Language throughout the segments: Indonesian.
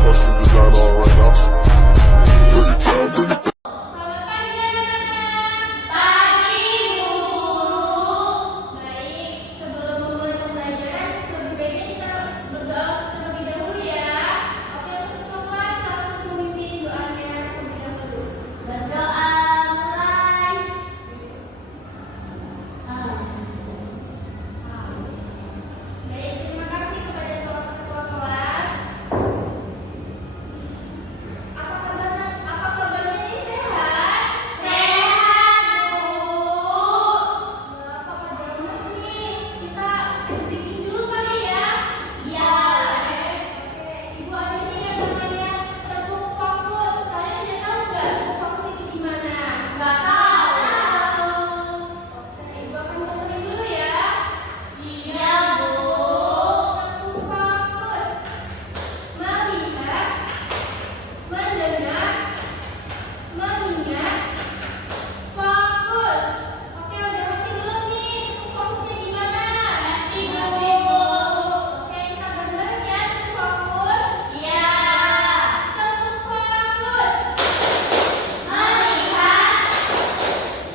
Fucking design all right now. Bring it down, bring it down. Selamat pagi anak-anak. Pagi Bu. Baik, sebelum memulai pembelajaran lebih baiknya kita berdoa terlebih dahulu ya. Oke, untuk kelas selalu memimpin doanya terlebih dahulu. Berdoa mulai. Baik, terima kasih kepada ketua kelas. Apa kabarnya nih, sehat? Sehat, Bu. Apa pada lemes nih? Kita sedikit dulu kali ya. Iya. Oke. Ibu ada ini yang namanya tepuk fokus. Kalian udah tahu nggak tepuk fokus itu gimana? Nggak tahu. Oke, Ibu akan contohin dulu ya. Iya, Bu. Tepuk fokus. Melihat, mendengar, mengingat, fokus. Oke, udah ngerti belum nih fokusnya gimana? Ngerti, Bu. Oke, kita bareng ya. Fokus. Iya. Tepuk fokus. Melihat,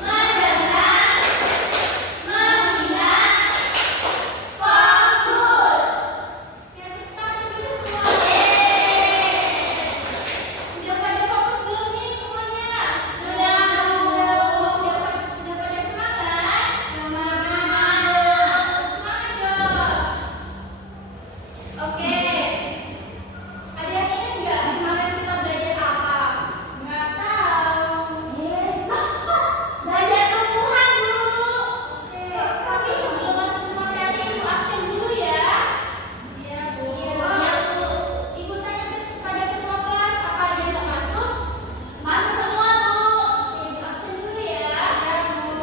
mendengar, mengingat, fokus. Ya, kita gitu semua. Udah pada fokus belum nih semuanya? Sudah, Bu. Udah pada semangat? Semangat. Semangat dong. Oke. Ada yang ingat nggak kemarin kita belajar apa? Nggak tahu. Belajar tumbuhan, Bu. Oke. Tapi sebelum masuk materi, Ibu absen dulu ya. Iya, Bu. Iya, Bu. Ibu tanya pada ketua kelas, apa ada yang nggak masuk? Masuk semua, Bu. Oke, Ibu absen dulu ya. Iya, Bu.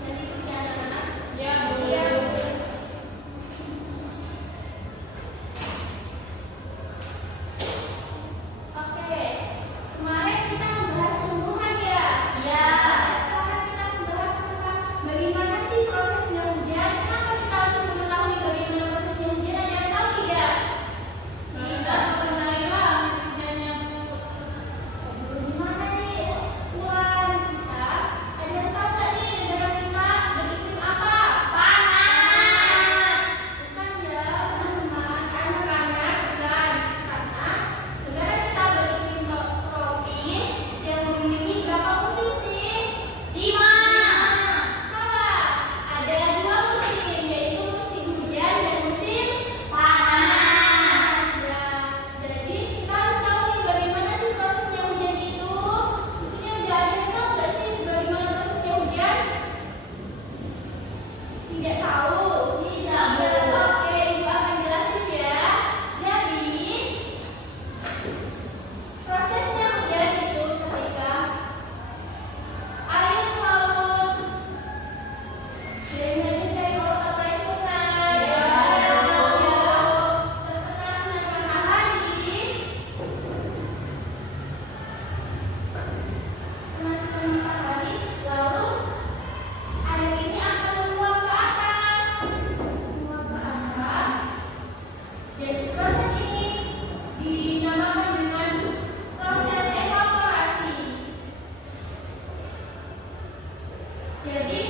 Dan ikutnya anak-anak. Iya, Bu. Iya, Bu. Oke, kemarin kita membahas tumbuhan ya. Iya. Sekarang kita membahas tentang bagaimana sih prosesnya hujan. Kenapa kita harus mengetahui bagaimana prosesnya hujan? Ada yang tahu tidak? Tidak mengenai langit hujannya, Bu. Gimana nih, Puan kita? Ada yang tahu nggak nih negara kita beriklim apa? Panas. Bukan ya, teman-teman. Anak-anak, bukan. Karena negara kita beriklim tropis yang memiliki berapa musim sih? 5. Salah. Ada 2 musim, yaitu musim hujan dan musim panas. Ya, jadi kita harus tahu nih bagaimana sih prosesnya hujan itu. Di sini udah ada yang tahu nggak sih bagaimana prosesnya hujan? Tidak tahu. Tidak. Oke, Ibu akan jelasin ya. Jadi prosesnya hujan itu ketika air laut biasanya dari laut atau air sungai terkena sinar matahari, lalu air ini akan menguap ke atas, dan proses ini dinamakan dengan proses evaporasi. Jadi